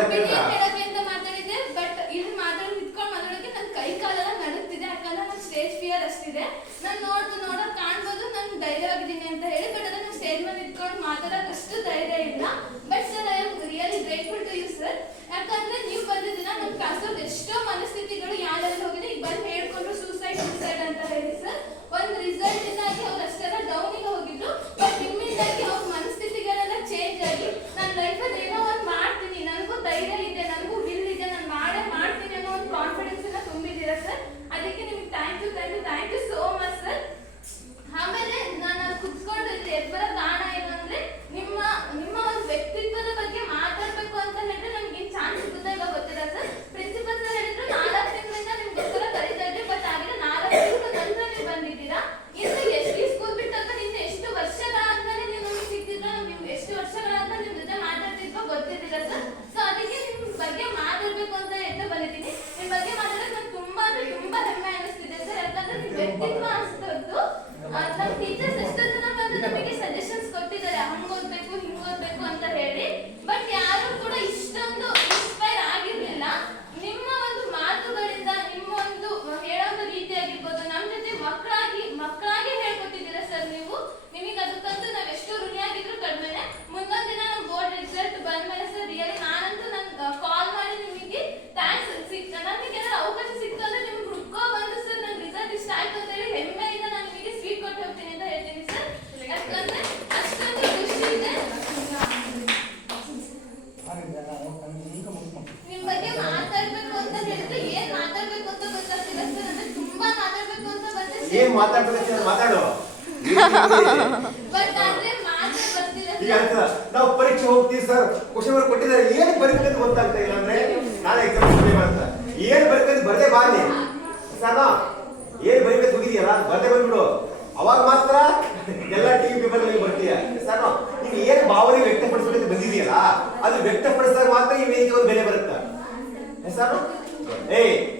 ಅಂತ ಮಾತಾಡಿದ್ದೆ. ಬಟ್ ಇಲ್ಲಿ ನಿಂತ್ಕೊಂಡು ಮಾತಾಡೋಕೆ ನನ್ನ ಕೈ ಕಾಲೆಲ್ಲ ನಡುತ್ತಿದೆ, ಯಾಕಂದ್ರೆ ನನ್ನ ಸ್ಟೇಜ್ ಫಿಯರ್ ಅಷ್ಟಿದೆ. ನಾನು ನೋಡೋಕೆ ಕಾಣ್ಬೋದು ನಾನು ಧೈರ್ಯವಾಗಿದ್ದೀನಿ ಅಂತ ಹೇಳಿ, ಬಟ್ ಅದನ್ನ ಸ್ಟೇಜ್ ಮೇಲೆ ನಿಂತ್ಕೊಂಡು ಮಾತಾಡೋಕೆ ಅಷ್ಟು ಧೈರ್ಯ ಇಲ್ಲ. But sir, I am really grateful to you sir. ಯಾಕಂದ್ರೆ ನೀವು ಬಂದಿದ್ದೀನ ನಮ್ಮ ಕ್ಲಾಸಲ್ಲಿ ಎಷ್ಟೋ ಮನಸ್ಥಿತಿಗಳು ಯಾವ್ದಾದ್ರು ಹೋಗಿದೆ, ಈಗ ಬಂದು ಹೇಳ್ಕೊಂಡ್ರು ಸೂಸೈಡ್ ಅಂತ ಹೇಳಿ ಸರ್. ಒಂದು ರಿಸಲ್ಟ್ ಇಂದಾಗಿ ಅವ್ರು ಅಷ್ಟೆಲ್ಲ ಡೌನಿಗೆ ಹೋಗಿದ್ರು, ಬಟ್ ನಿಮ್ಮಿಂದಾಗಿ ಅವ್ರ ಮನಸ್ಥಿತಿಗಳೆಲ್ಲ ಚೇಂಜ್ ಆಗಿ ನನ್ನ ಲೈಫಲ್ಲಿ ಏನೋ ಒಂದು ಮಾಡ್ತೀನಿ, ನನಗೂ ಧೈರ್ಯ ಇದೆ, ನನಗೂ ವಿಲ್ ಇದೆ, ನಾನು ಮಾಡ್ತೀನಿ ಅನ್ನೋ ಒಂದು ಕಾನ್ಫಿಡೆನ್ಸ್ ಅನ್ನ ತುಂಬಿದ್ದೀರಾ ಸರ್. ಅದಕ್ಕೆ ನಿಮ್ಗೆ thank you so much sir. ಆಮೇಲೆ ನಾನು ಕುತ್ಕೊಂಡು ಎಬ್ಬರ ಕಾರಣ ಏನು ಅಂದ್ರೆ ನಿಮ್ಮ ಒಂದು ವ್ಯಕ್ತಿತ್ವದ ಬಗ್ಗೆ ಮಾತಾಡ್ಬೇಕು ಅಂತ ಹೇಳಿದ್ರೆ ನಮ್ಗೆ ಏನ್ ಚಾನ್ಸ್ ಸಿಗುತ್ತಾ ಇಲ್ಲ ಗೊತ್ತಿಲ್ಲ ಸರ್. ಪ್ರಿನ್ಸಿಪಲ್ ಸರ್ ಹೇಳಿದ್ರು 4 ತಿಂಗಳಿಂದ ನಿಮ್ಗೋಸ್ಕರ ಕರೀತಾ ಇದ್ರಿ, ಬಟ್ ಆಗಿನ 4 ತಿಂಗಳ ನಂತರ ನೀವು ಬಂದಿದ್ದೀರಾ. ಇನ್ನು ಎಷ್ಟು ಸ್ಕೂಲ್ ಬಿಟ್ಟಾಗ ನಿಮ್ಗೆ ಎಷ್ಟು ವರ್ಷಗಳಾದ್ಮೇಲೆ ನೀವು ನಮಗೆ ಸಿಕ್ತಿದ್ರ, ನಿಮ್ಗೆ ಎಷ್ಟು ವರ್ಷಗಳಾದ್ಮೇಲೆ ನಿಮ್ ಜೊತೆ ಮಾತಾಡ್ತಿದ್ರೋ ಗೊತ್ತಿದ್ದಿಲ್ಲ ಸರ್. ಸೊ ಅದಕ್ಕೆ ನಿಮ್ ಬಗ್ಗೆ ಮಾತಾಡ್ಬೇಕು ಅಂತ ಎದ್ದು ಬಂದಿದ್ದೀನಿ. ನಿಮ್ ಬಗ್ಗೆ ಮಾತಾಡೋಕೆ ನಂಗೆ ತುಂಬಾ ಹೆಮ್ಮೆ ಅನಿಸ್ತಿದೆ ಸರ್. ಯಾಕಂದ್ರೆ ನಿಮ್ ವ್ಯಕ್ತಿತ್ವ ಅನ್ಸ್ತದ್ದು. ನಮ್ಮ ಟೀಚರ್ಸ್ ಎಷ್ಟೋ ಜನ ಬಂದು ನಮಗೆ ಸಜೆಷನ್ಸ್ ಕೊಟ್ಟಿದ್ದಾರೆ, ಹಂಗ್ ಓದ್ಬೇಕು ಅಂತ ಹೇಳಿ, ಬಟ್ ಯಾರು ಕೂಡ ಇಷ್ಟೊಂದು ಇನ್ಸ್ಪೈರ್ ಆಗಿರ್ಲಿಲ್ಲ. ನಿಮ್ಮ ಒಂದು ಮಾತುಗಳಿಂದ, ನಿಮ್ಮ ಒಂದು ಹೇಳೋ ರೀತಿ ಆಗಿರ್ಬೋದು, ನಮ್ಮ ಜೊತೆ ಮಕ್ಕಳಾಗಿ ಹೇಳ್ಕೊಟ್ಟಿದ್ದೀರಾ ಸರ್ ನೀವು. ನಿಮಗೆ ಅದಕ್ಕಂತೂ ನಾವ್ ಎಷ್ಟು ಋಣಿಯಾಗಿದ್ರು ಕಡಿಮೆನೆ. ಮುಂದೊಂದ್ ದಿನ ನಮ್ಮ ಬೋರ್ಡ್ ರಿಸಲ್ಟ್ ಬಂದ್ಮೇಲೆ ಸರ್ ರಿಯಲಿ ನಾನಂತೂ ಕಾಲ್ ಮಾಡಿ ನಿಮಗೆ ಥ್ಯಾಂಕ್ಸ್ ನನಗೆ ಏನಾದ್ರು ಅವಕಾಶ ಸಿಕ್ತು ಅಂದ್ರೆ ನಿಮ್ಗೆ ಹುಡ್ಕೋ ಬಂದು ಸರ್ ನಂಗೆ ರಿಸಲ್ಟ್ ಇಷ್ಟ ಆಯ್ತು ಅಂತ ಹೇಳಿ ಹೆಮ್ಮೆಯಿಂದ ನಾನು ನಿಮಗೆ ಸ್ವೀಟ್ ಕೊಟ್ಟು ಹೋಗ್ತೀನಿ ಅಂತ ಹೇಳ್ತೀನಿ ಸರ್. ಯಾಕಂದ್ರೆ ಅಷ್ಟೊಂದು ಖುಷಿ ಇದೆ. ನಿಮ್ ಬಗ್ಗೆ ಮಾತಾಡ್ಬೇಕು ಅಂತ ಹೇಳಿದ್ರೆ ಏನ್ ಮಾತಾಡ್ಬೇಕು ಅಂತ ಗೊತ್ತಾಗ್ತಿಲ್ಲ ಸರ್. ಅಂದ್ರೆ ತುಂಬಾ ಮಾತಾಡ್ಬೇಕು ಅಂತ ಬಂದ್ರೆ ಏನ್ ಮಾತಾಡ್ಬೇಕು ಮಾತಾಡು. ಬಟ್ ಆದ್ರೆ ಮಾತ್ರ ಬರ್ತಿಲ್ಲ ಈಗ ನಾವು ಪರೀಕ್ಷೆ ಹೋಗ್ತೀವಿ ಸರ್, ಕ್ವಶನ್ ಮಾರ್ಕ್ ಕೊಟ್ಟಿದ್ದಾರೆ, ಏನ್ ಬರೀಬೇಕಂತ ಗೊತ್ತಾಗ್ತಾ ಇಲ್ಲ ಅಂದ್ರೆ ನಾಳೆ ಎಕ್ಸಾಮ್ ಬರುತ್ತೆ, ಏನ್ ಬರೀಬೇಕಂತ ಬರ್ದೇ ಬಾನಿ ಸರ್. ಏನ್ ಬರೀಬೇಕು ಹೋಗಿದೆಯಲ್ಲ ಬರ್ದೇ ಬಂದ್ಬಿಡು, ಅವಾಗ ಮಾತ್ರ ಎಲ್ಲ ಟಿವಿ ಪೇಪರ್ ನಲ್ಲಿ ಬರ್ತೀಯ ಸರ್. ನೀನು ಏನ್ ಭಾವನೆ ವ್ಯಕ್ತಪಡಿಸ್ಬೇಕಂತ ಬಂದಿದೆಯಲ್ಲ ಅದು ವ್ಯಕ್ತಪಡಿಸಿದಾಗ ಮಾತ್ರ ಈ ವೇದಿಕೆ ಒಂದು ಬೆಲೆ ಬರುತ್ತೆ ಸರ್.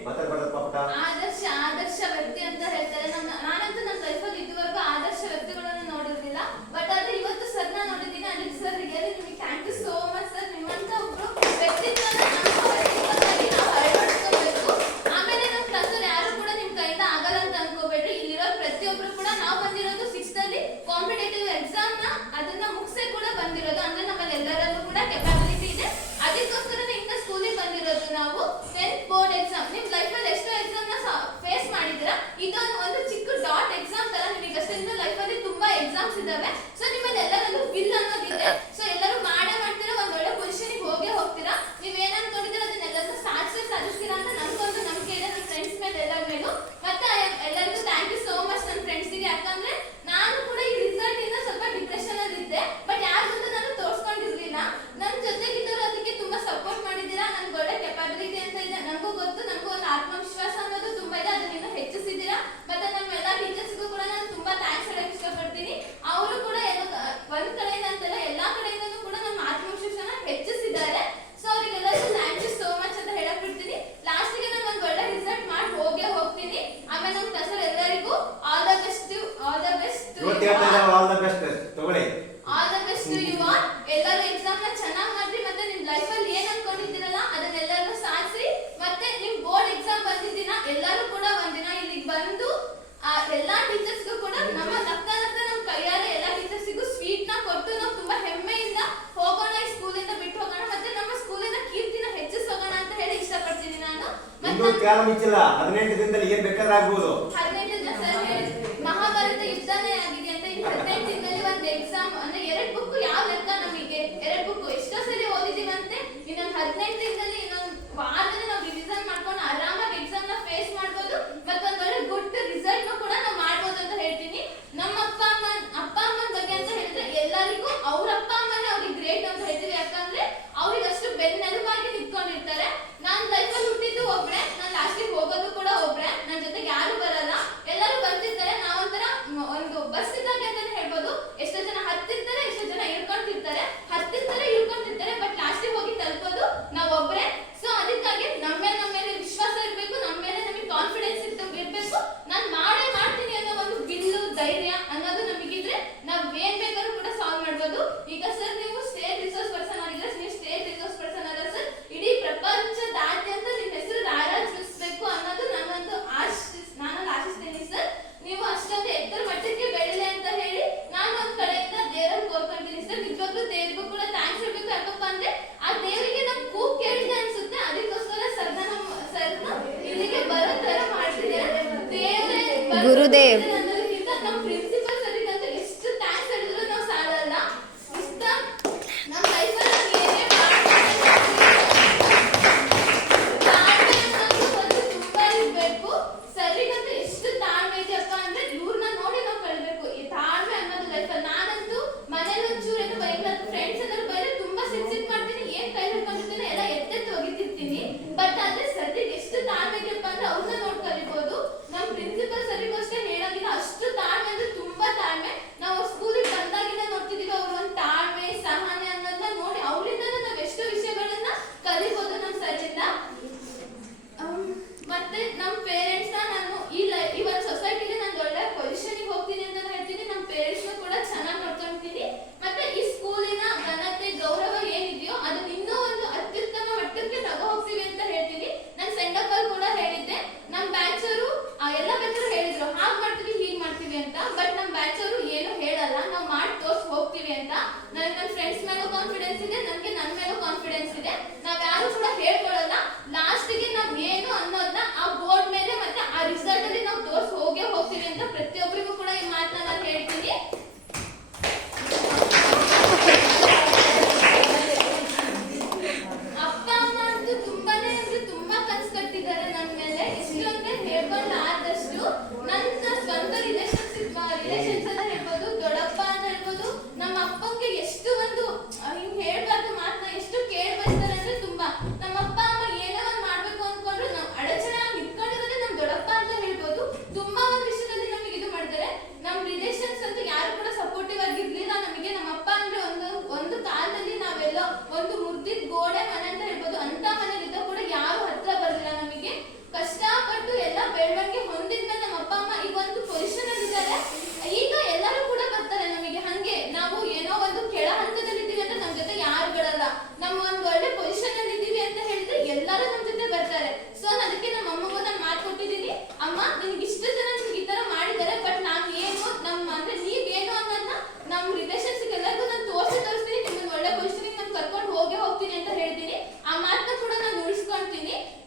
ಮಾತಾಡ್ಬಾರ್ದಪ್ಪ ಪುಟ್ಟ. ಆದರ್ಶ ವ್ಯಕ್ತಿ ಅಂತ ಹೇಳ್ತಾರೆ. ನಾನಂತೂ ನನ್ನ ಲೈಫಲ್ಲಿ ಇದುವರೆಗೂ ಆದರ್ಶ ವ್ಯಕ್ತಿಗಳನ್ನು ನೋಡಿರ್ಲಿಲ್ಲ, ಬಟ್ ಆದ್ರೆ ಇವತ್ತು ಸರ್ನ ನೋಡಿದ್ದೀನಿ. ಅದಕ್ಕೆ ಸರ್ ರಿಯಲಿ ನಿಮಗೆ thank you so much sir. ನಿಮ್ಮಂತ ಒಬ್ರು ವ್ಯಕ್ತಿತ್ವನ ನಾವು ಅಳವಡಿಸ್ಕೋಬೇಕು. ಆಮೇಲೆ ನಮ್ಮ ಕ್ಲಾಸಲ್ಲಿ ಯಾರು ಕೂಡ ನಿಮ್ ಕೈಯಿಂದ ಆಗಲ್ಲ ಅಂತ ಅನ್ಕೋಬೇಡ್ರಿ. ಇಲ್ಲಿರೋ ಪ್ರತಿಯೊಬ್ರು ಕೂಡ ನಾವು ಬಂದಿರೋದು 6th ಅಲ್ಲಿ ಕಾಂಪಿಟೇಟಿವ್ ಎಕ್ಸಾಮ್ ನ ಅದನ್ನ ಮುಗಿಸೇ ಕೂಡ ಬಂದಿರೋದು. ಅಂದ್ರೆ ನಮ್ಮಲ್ಲಿ ಎಲ್ಲರಲ್ಲೂ ಕೂಡ ಕೆಪಾಬಿಲಿಟಿ ಇದೆ. ಅದಕ್ಕೋಸ್ಕರನೇ ಇಂಥ ಸ್ಕೂಲಿಗೆ ಬಂದಿರೋದು ನಾವು. 10th ಬೋರ್ಡ್ ಎಕ್ಸಾಮ್ ನಿಮ್ ಲೈಫಲ್ಲಿ ಎಷ್ಟೋ ಎಕ್ಸಾಮ್ ನ ಫೇಸ್ ಮಾಡಿದ್ದೀರಾ, ಇದೊಂದು ಒಂದು ಚಿಕ್ಕ ಡಾಟ್ ಎಕ್ಸಾಮ್ ತರ ನಿಮಗೆ ಅಷ್ಟೇ. ಇನ್ನು ಲೈಫಲ್ಲಿ ತುಂಬಾ ಎಕ್ಸಾಮ್ಸ್ ಇದಾವೆ. ಸೊ ನಿಮ್ಮಲ್ಲಿ ಎಲ್ಲರಲ್ಲೂ ವಿಲ್ ಅನ್ನೋದಿದೆ. ಸೊ ಎಲ್ಲರೂ ಮಾಡ್ತೀರಾ, ಒಂದ್ ಒಳ್ಳೆ ಪೊಸಿಷನ್ಗೆ ಹೋಗ್ತೀರಾ. ನೀವ್ ಏನ್ ಅನ್ಕೊಂಡಿದ್ದೀರಾ ಅದನ್ನೆಲ್ಲರೂ ಸಾಧಿಸ್ತೀರಾ ಅಂತ ನನ್ಗೊಂದು ನಂಬಿಕೆ ಇದೆ, ನನ್ನ ಫ್ರೆಂಡ್ಸ್ ಮೇಲೆ ಎಲ್ಲರ ಮೇಲೂ. ಮತ್ತೆ ಎಲ್ಲರಿಗೂ ಥ್ಯಾಂಕ್ ಯು ಸೋ ಮಚ್ ನನ್ನ ಫ್ರೆಂಡ್ಸಿಗೆ. ಯಾಕಂದ್ರೆ ನಾನು ಕೂಡ ಈ ರಿಸಲ್ಟ್ ಇಂದ ಸ್ವಲ್ಪ ಡಿಪ್ರೆಷನ್ ಅಲ್ಲಿ ಇದ್ದೆ, ಬಟ್ ಯಾರ ಮುಂದೆ ನಾನು ತೋರ್ಸ್ಕೊಂಡಿರ್ಲಿಲ್ಲ. ನನ್ನ ಜೊತೆಗಿದ್ದವರು ಅದಕ್ಕೆ ತುಂಬಾ ಸಪೋರ್ಟ್ ಮಾಡಿದ್ದೀರಾ. ನನ್ಗೆ ಒಳ್ಳೆ ಕೆಪಾಬಿಲಿಟಿ ಅಂತ ಇದೆ, ನನಗೂ ಗೊತ್ತು. ನನಗೂ ಒಂದು ಆತ್ಮವಿಶ್ವಾಸ ಅನ್ನೋದು ತುಂಬಾ ಇದೆ, ಅದನ್ನ ಇನ್ನೂ ಹೆಚ್ಚಿಸಿದ್ದೀರಾ. ಮತ್ತೆ ನಮ್ಮ ಎಲ್ಲ ಟೀಚರ್ಸ್ಗೂ ಕೂಡ ನಾನು ತುಂಬಾ ಥ್ಯಾಂಕ್ಸ್ ಹೇಳಕ್ ಇಷ್ಟಪಡ್ತೀನಿ. ಅವರು ಕೂಡ ಒಂದ್ ಕಡೆಯಿಂದ ಅಂತಲ್ಲ ಎಲ್ಲಾ ಕಡೆಯಿಂದನೂ ಕೂಡ ನಮ್ಮ ಆತ್ಮವಿಶ್ವಾಸನ ಹೆಚ್ಚಿಸಿದ್ದಾರೆ. ಸೊ ಅವರಿಗೆಲ್ಲರಿಗೂ ಥ್ಯಾಂಕ್ ಯು ಸೋ ಮಚ್ ಅಂತ ಹೇಳಕ್ ಬಿಡ್ತೀನಿ. ಲಾಸ್ಟಿಗೆ ನಾನು ಒಂದು ಒಳ್ಳೆ ರಿಸಲ್ಟ್ ಮಾಡಿ ಹೋಗ್ತೀನಿ. ಆಮೇಲೆ ನಮ್ಮ ಕ್ಲಾಸಲ್ಲಿ ಎಲ್ಲರಿಗೂ all the best to you all. ಎಲ್ಲರೂ ಎಕ್ಸಾಮ್ ನ ಚೆನ್ನಾಗಿ ಮಾಡ್ರಿ. ಮತ್ತೆ ನಿಮ್ ಲೈಫಲ್ಲಿ ಏನ್ ಅನ್ಕೊಂಡಿದ್ದೀರಲ್ಲ ಅದನ್ನೆಲ್ಲರೂ ಸಾಧಿಸ್ರಿ. ಮತ್ತೆ ನಿಮ್ ಬೋರ್ಡ್ ಎಕ್ಸಾಮ್ ಬಂದಿದ್ದೀನ ಎಲ್ಲರೂ ಕೂಡ ಒಂದಿನ ಇಲ್ಲಿಗೆ ಬಂದು ಎಲ್ಲಾ ಟೀಚರ್ಸ್ಗೂ ಕೂಡ ನಮ್ಮ ನಗ್ತಾ ನಮ್ಮ ಕೈಯಾರೆ ಎಲ್ಲಾ ಟೀಚರ್ಸ್ಗೂ ಸ್ವೀಟ್ ನ ಕೊಟ್ಟು ನಾವು ತುಂಬಾ ಹೆಮ್ಮೆಯಿಂದ ಹೋಗೋಣ, ಈ ಸ್ಕೂಲಿಂದ ಬಿಟ್ಟು ಹೋಗೋಣ, ಮತ್ತೆ ನಮ್ಮ ಸ್ಕೂಲಿನ ಕೀರ್ತಿನ ಹೆಚ್ಚಿಸೋಗೋಣ ಅಂತ ಹೇಳಿ ಇಷ್ಟಪಡ್ತೀನಿ ನಾನು. 18 ದಿನದಲ್ಲಿ ಏನ್ ಬೇಕಾದ್ರೂ ಆಗ್ಬೋದು. 18 ದಿನ ಸರ್ ಮಹಾಭಾರತ ಯುದ್ಧನೇ ಆಗಿದೆ ಅಂತ. ಇನ್ನು 18 ದಿನದಲ್ಲಿ ಒಂದು ಎಕ್ಸಾಮ್ ಅಂದ್ರೆ 2 ಬುಕ್ ಯಾವ ಲೆಕ್ಕ ನಮಗೆ 2 ಬುಕ್ ಎಷ್ಟೋ ಸರಿ ಓದಿದೀವಂತೆ. ಇನ್ನೊಂದು 18 ದಿನದಲ್ಲಿ ಇನ್ನೊಂದು ವಾರದಲ್ಲಿ ನಾವು ರಿವಿಷನ್ ಮಾಡ್ಕೊಂಡು ಆರಾಮಾಗಿ ಎಕ್ಸಾಮ್ ನ ಫೇಸ್ ಮಾಡ್ಬೋದು. ಮತ್ತೊಂದು ಒಳ್ಳೆ ಗುಡ್ ರಿಸಲ್ಟ್ ಕೂಡ ನಾವು ಮಾಡ್ಬೋದು ಅಂತ ಹೇಳ್ತೀನಿ. ನಮ್ಮ ಅಪ್ಪ ಅಮ್ಮನ ಬಗ್ಗೆ ಅಂತ ಹೇಳಿದ್ರೆ ಎಲ್ಲರಿಗೂ ಅವ್ರ ಅಪ್ಪ ಅಮ್ಮನೇ ಅವ್ರಿಗೆ ಗ್ರೇಟ್ ಅಂತ ಹೇಳ್ತೀವಿ. ಯಾಕಂದ್ರೆ ಅವ್ರಿಗೆ ಅಷ್ಟು ಬೆನ್ನೆಲುಬಾಗಿ ನಿಂತ್ಕೊಂಡಿರ್ತಾರೆ. ನಾನ್ ಲೈಫಲ್ಲಿ ಹುಟ್ಟಿದ್ದು ಒಬ್ರೆ, ನಾನು ಲಾಸ್ಟಿಗೆ ಹೋಗೋದು ಕೂಡ ಒಬ್ರೆ, ನನ್ನ ಜೊತೆಗೆ ಯಾರು ಬರಲ್ಲ, ಎಲ್ಲರೂ ಬರ್ತಿರ್ತಾರೆ. ನಾವೊಂಥರ ಒಂದು ಬಸ್ ಇದ್ದಂಗೆ ಅಂತಾನೆ ಹೇಳ್ಬೋದು. ಎಷ್ಟೋ ಜನ ಹತ್ತಿರ್ತಾರೆ, ಎಷ್ಟೋ ಜನ ಇಳ್ಕೊಂತಿರ್ತಾರೆ, ಬಟ್ ಲಾಸ್ಟಿಗೆ ಹೋಗಿ ತಲುಪೋದು ನಾವು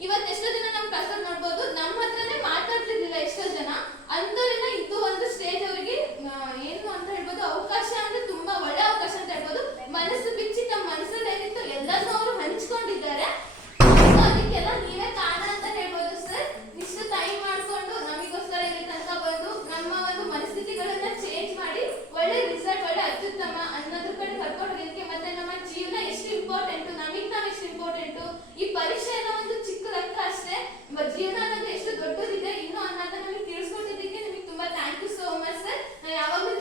ಇವತ್ತು ಎಷ್ಟೋ ದಿನ ನಮ್ಮ ಕ್ಲಾಸಲ್ಲಿ ನೋಡ್ಬೋದು ನಮ್ಮ ಹತ್ರನೇ ಮಾತಾಡ್ತಿರ್ಲಿಲ್ಲ ಎಷ್ಟೋ ಜನ, ಅಂಥವ್ರೆಲ್ಲ ಇದು ಒಂದು ಸ್ಟೇಜ್ ಅವರಿಗೆ ಏನು ಅಂತ ಹೇಳ್ಬೋದು ಅವಕಾಶ ಅಂದ್ರೆ ತುಂಬಾ ಒಳ್ಳೆ ಅವಕಾಶ ಅಂತ ಹೇಳ್ಬೋದು. ಮನಸ್ಸು ಬಿಚ್ಚಿ ತಮ್ಮ ಮನಸ್ಸಲ್ಲಿ ಏನಿತ್ತು ಎಲ್ಲರನ್ನೂ ಅವರು ಹಂಚ್ಕೊಂಡಿದ್ದಾರೆ. ಅದಕ್ಕೆಲ್ಲ ನೀವೇ ಕಾರಣ ಅಂತ ಹೇಳ್ಬೋದು ಸರ್. ಇಷ್ಟು ಟೈಮ್ ಮಾಡ್ಕೊಂಡು ನಮಗೋಸ್ಕರ ಇಲ್ಲಿ ತನಕ ಬಂದು ನಮ್ಮ ಒಂದು ಮನಸ್ಥಿತಿಗಳನ್ನ ಚೇಂಜ್ ಮಾಡಿ ಒಳ್ಳೆ ರಿಸಲ್ಟ್, ಒಳ್ಳೆ ಅತ್ಯುತ್ತಮ ಅನ್ನೋದ್ರ ಕಡೆ ಕರ್ಕೊಂಡು ಹೋಗೋದಕ್ಕೆ, ಮತ್ತೆ ನಮ್ಮ ಜೀವನ ಎಷ್ಟು ಇಂಪಾರ್ಟೆಂಟ್, ನಮಗೆ ನಾವು ಎಷ್ಟು ಇಂಪಾರ್ಟೆಂಟ್, ಈ ಪರೀಕ್ಷೆ ಎಲ್ಲ ಒಂದು ಚಿಕ್ಕದಕ್ಕ ಅಷ್ಟೇ, ಜೀವನ ಅನ್ನೋದು ಎಷ್ಟು ದೊಡ್ಡದಿದೆ ಇನ್ನು ಅನ್ನೋದನ್ನ ನಮಗೆ ತಿಳಿಸ್ಕೊಟ್ಟಿದ್ದಕ್ಕೆ ನಿಮಗೆ ತುಂಬಾ thank you so much sir. ನಾನು ಯಾವಾಗಲೂ